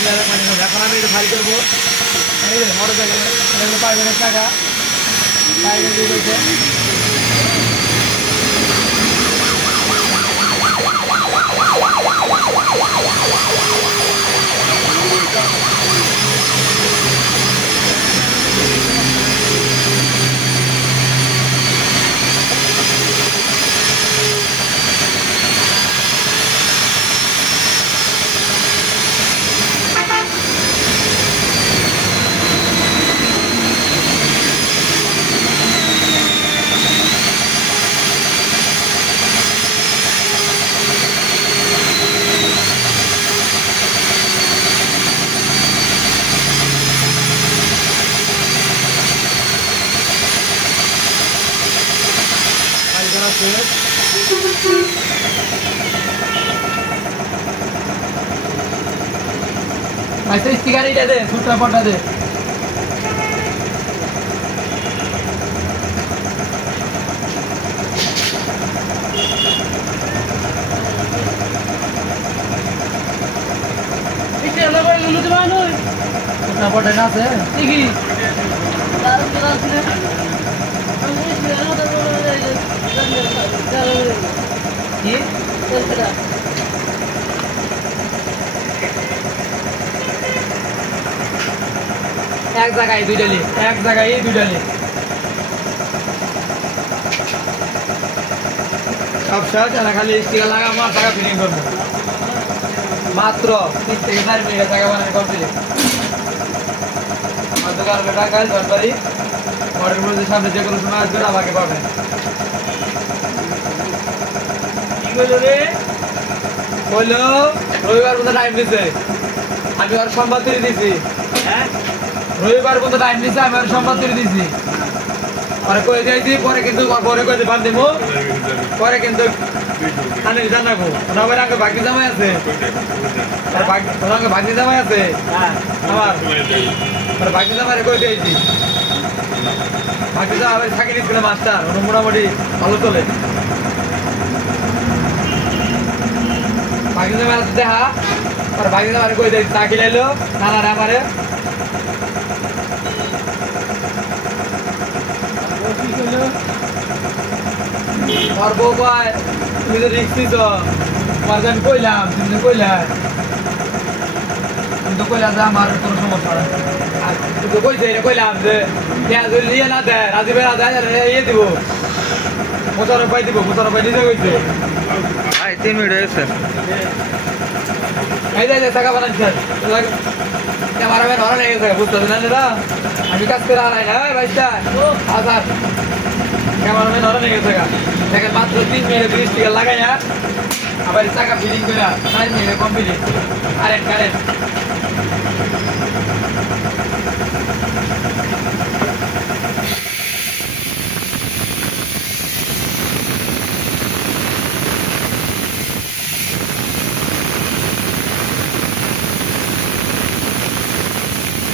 এখন আমি এটা ফাইল করবো এই যে মোটর সাইকেল পাইবেনের টাকা সাইকেল দিয়ে দিয়েছে ऐसे स्टिकर ही दे दे छोटा पटा दे इसे अलग अलग लुट मानो छोटा पटा ना से ठीक ही दारू के रास्ते हम इसे अलग ये एक जगह ही दुइटा ले एक जगह ही दुइटा ले अब शायद चला खाली स्टिकर लगा मार टाका फिलिंग करबो मात्र 3 থেকে 4 মিনিট টাকা বানানো কমপ্লিট আমার দোকানে টাকা সরকারি অর্ডার মধ্যে সামনে যে কোনো সময় আসবে আমাকে পাবে কি বলো রে বলো রবিবার মতো টাইম দিছে আমি আর সোমবার তুলে দিছি হ্যাঁ রবিবার মতো টাইম দিছে আমি আর সোমবার তুলে দিছি পরে কই যাইছি পরে কিন্তু পরে কই বাদ দেবো পরে কিন্তু আনে জানাবো ওনার আগে বাকি জামাই আছে আর বাকি ওনার বাকি জামাই আছে হ্যাঁ আমার আর বাকি জামাইরে কই যাইছি বাকি জামাই থাকি দিছিল মাস্টার ওনা মোটামুটি ভালো চলে বাকি জামাই আছে দেখা আর বাকি জামাইরে কই যাইছি তা খিলাইলো নানা রে আমারে और वो भाई मुझे रिक्सी तो मर्जन कोई लाम तुमने कोई ला तुम तो कोई ला था हमारे तो समझ पड़ा तुम तो कोई दे कोई लाम से क्या जो लिया ना था राजी पे आता है ये दिवो मोटर पाई नहीं कोई से आई 3 मिनट है सर ऐसा जैसा का बना सर क्या हमारा में नॉर्मल नहीं है बुझते ना जरा अभी का करा रहा है भाई साहब आजाद कैमरा में नॉर्मल नहीं है लेकिन मात्र 3 मिनट 20 टिकट लगाया अब इस का फीलिंग करा 9 मिनट कंप्लीट करेक्ट